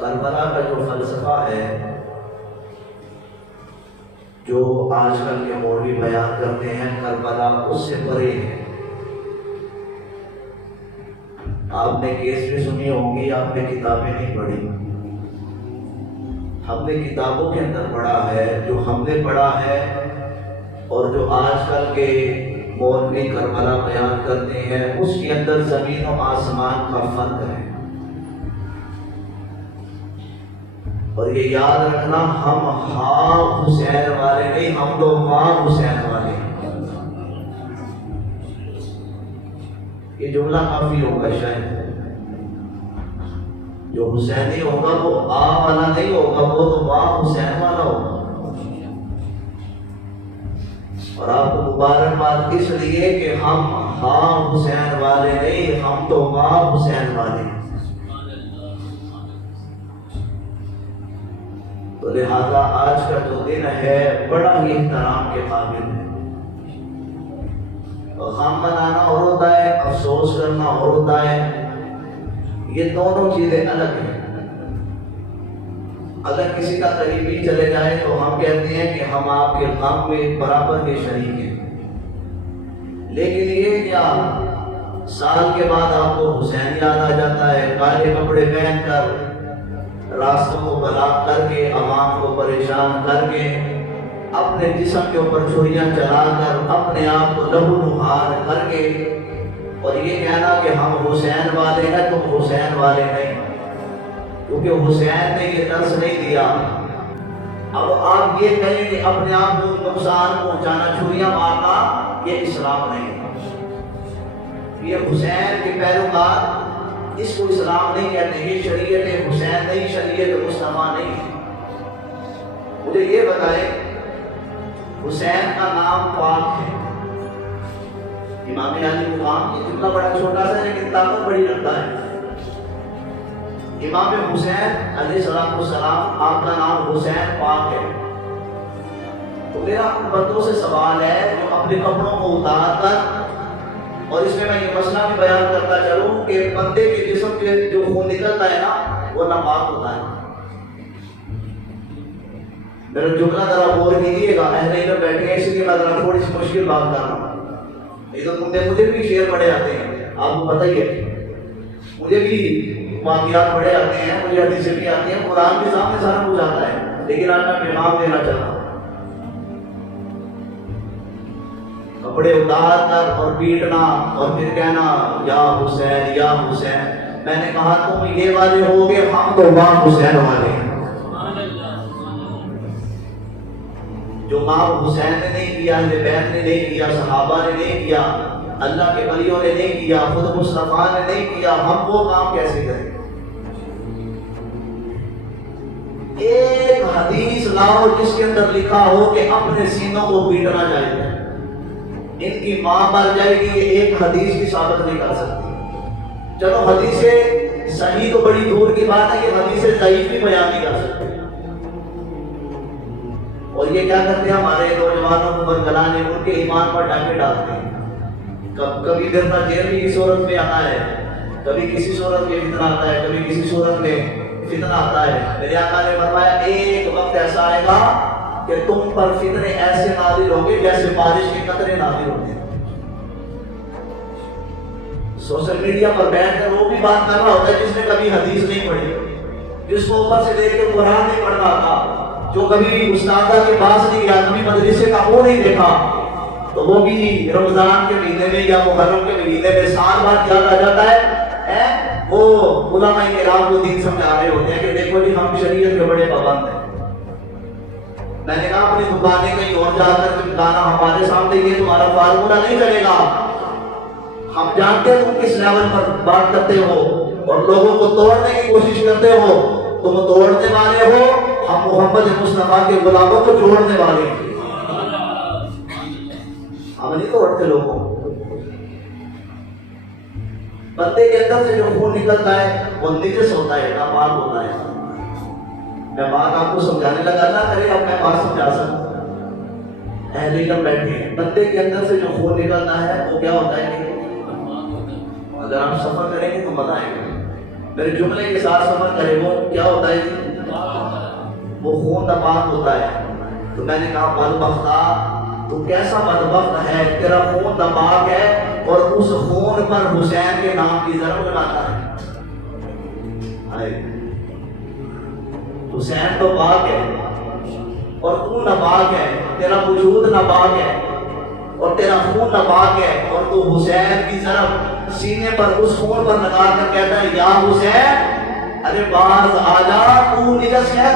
کربلا کا جو فلسفہ ہے جو آج کل کے مولوی بیان کرتے ہیں، کربلا اس سے پرے ہے۔ آپ نے کیس بھی سنی ہوں گی، آپ نے کتابیں نہیں پڑھی۔ ہم نے کتابوں کے اندر پڑھا ہے، جو ہم نے پڑھا ہے اور جو آج کل کے مولوی کربلا بیان کرتے ہیں، اس کے اندر زمین و آسمان کا فرق ہے۔ اور یہ یاد رکھنا، ہم ہاں حسین والے نہیں، ہم تو ماں حسین والے ہیں۔ یہ جملہ کافی ہوگا شاید، جو حسینی ہوگا وہ آ والا نہیں ہوگا، وہ تو ماں حسین والا ہوگا۔ اور آپ کو مبارکباد اس لیے کہ ہم ہاں حسین والے نہیں، ہم تو ماں حسین والے ہیں۔ تو لہذا آج کا جو دن ہے بڑا ہی احترام کے قابل ہے۔ غم منانا اور ہوتا ہے، افسوس کرنا اور ہوتا ہے، یہ دونوں چیزیں الگ ہیں۔ اگر کسی کا قریبی چلے جائے تو ہم کہتے ہیں کہ ہم آپ کے غم میں برابر کے شریک ہیں، لیکن یہ کیا سال کے بعد آپ کو حسین یاد آ جاتا ہے، کالے کپڑے پہن کر راستوں کو بلاک کر کے، عوام کو پریشان کر کے، اپنے جسم کے اوپر چھریاں چلا کر، اپنے آپ کو لہو لہان کر کے، اور یہ کہنا کہ ہم حسین والے ہیں، تم حسین والے نہیں، کیونکہ حسین نے یہ درس نہیں دیا۔ اب آپ یہ کہیں کہ اپنے آپ کو نقصان پہنچانا، چھریاں مارنا، یہ اسلام نہیں۔ یہ حسین کے پیروکار اس کو اسلام نہیں کہتے، یہ شریعت حسین نہیں، شریعت مصطفیٰ نہیں۔ مجھے یہ بتائیں، حسین کا نام پاک ہے۔ امام علی مقام کی جملہ بڑا چھوٹا سا ہے لیکن طاقت بڑی رکھتا ہے۔ امام حسین علیہ السلام، آپ کا نام حسین پاک ہے۔ تو میرا بندوں سے سوال ہے جو اپنے کپڑوں کو اتار کر، اور اس میں یہ مسئلہ بھی بیان کرتا چلوں کہ بندے کے جسم کے جو خون نکلتا ہے نا وہ ناپاک ہوتا ہے۔ میرا جملہ ذرا غور کیجیے گا، اہل علم بیٹھے ہیں اس لیے میں ذرا تھوڑی سی مشکل بات کر رہا ہوں۔ یہ تو مجھے بھی شعر پڑھے آتے ہیں، آپ کو پتہ ہی ہے، مجھے بھی واقعات پڑھے آتے ہیں، مجھے حدیثیں بھی آتی ہیں، قرآن کے سامنے سارا کچھ آتا ہے، لیکن آج میں پیغام دینا چاہتا ہوں۔ کپڑے اتار کر اور پیٹنا اور پھر کہنا یا حسین یا حسین، میں نے کہا تم یہ والے ہو گے، ہم تو ماں حسین والے ہیں۔ جو ماں حسین نے نہیں کیا، اہل بیت نے نہیں کیا، صحابہ نے نہیں کیا، اللہ کے ولیوں نے نہیں کیا، خود مصطفیٰ نے نہیں کیا، ہم وہ کام کیسے کریں؟ ایک حدیث لاؤ جس کے اندر لکھا ہو کہ اپنے سینوں کو پیٹنا چاہیے۔ ان کی ماں مر جائے گی، یہ ایک حدیث کی ثابت نہیں کر سکتی۔ چلو حدیث صحیح تو بڑی دور کی بات ہے کہ حدیث ضعیف بھی بیان نہیں کر سکتے۔ اور یہ کیا کرتے ہیں ہمارے نوجوانوں کو برگلانے، ان کے ایمان پر ڈاکے ڈالتے ہیں۔ کبھی گرنا جیل کی صورت میں آتا ہے، کبھی کسی صورت میں فتنہ آتا ہے، کبھی کسی صورت میں فتنہ آتا ہے۔ میرے آقا نے فرمایا ایک وقت ایسا آئے گا کہ تم پر فتنے ایسے نازل ہوں گے جیسے بارش کے قطرے نازل ہوتے ہیں۔ سوشل میڈیا پر بیٹھ کر وہ بھی بات کر رہا ہوتا ہے جس نے کبھی حدیث نہیں پڑھی، جس کو اوپر سے دیکھ کے قرآن نہیں پڑھنا آتا، جو کبھی استادہ کے پاس نہیں گیا، کبھی مدرسے کا وہ نہیں دیکھا، تو وہ بھی رمضان کے مہینے میں یا محرم کے مہینے میں سال بعد یاد آ جاتا ہے، وہ علماء کرام کو دین سمجھا رہے ہوتے ہیں کہ دیکھو جی ہم شریعت کے بڑے پابند ہیں۔ میں نے کہا اپنی دکانیں کہیں اور جا کر چمکانا ہمارے سامنے یہ تمہارا فارمولہ نہیں چلے گا۔ ہم جانتے ہیں تم کس لیول پر بات کرتے ہو اور لوگوں کو توڑنے کی کوشش کرتے ہو، تم توڑنے والے ہو، ہم محمد مصطفیٰ کے غلاموں کو جوڑنے والے ہیں۔ ہم نہیں توڑتے لوگوں۔ بندے کے اندر سے جو خون نکلتا ہے وہ نجس ہوتا ہے، ناپاک ہوتا ہے۔ میں بات آپ کو سمجھانے لگا، اللہ کرے اب میں بات سمجھا سکتا۔ اہل علم بیٹھے ہیں، بندے کے اندر سے جو خون نکلتا ہے وہ کیا ہوتا ہے؟ اگر آپ سفر کریں گے تو مزہ آئے گا۔ میرے جملے کے ساتھ سفر کرے، وہ کیا ہوتا ہے؟ وہ خون ناپاک ہوتا ہے۔ تو میں نے کہا بدبختہ، تو کیسا بدبخت ہے، تیرا خون ناپاک ہے اور اس خون پر حسین کے نام کی ضرب لگاتا ہے۔ حسین تو پاک ہے اور تو ناپاک ہے، تیرا وجود ناپاک ہے اور تیرا خون ناپاک ہے، اور تو حسین کی ضرب سینے پر اس خون پر لگا کر کہتا ہے یا حسین ارے باز آ جا، تو نجس ہے،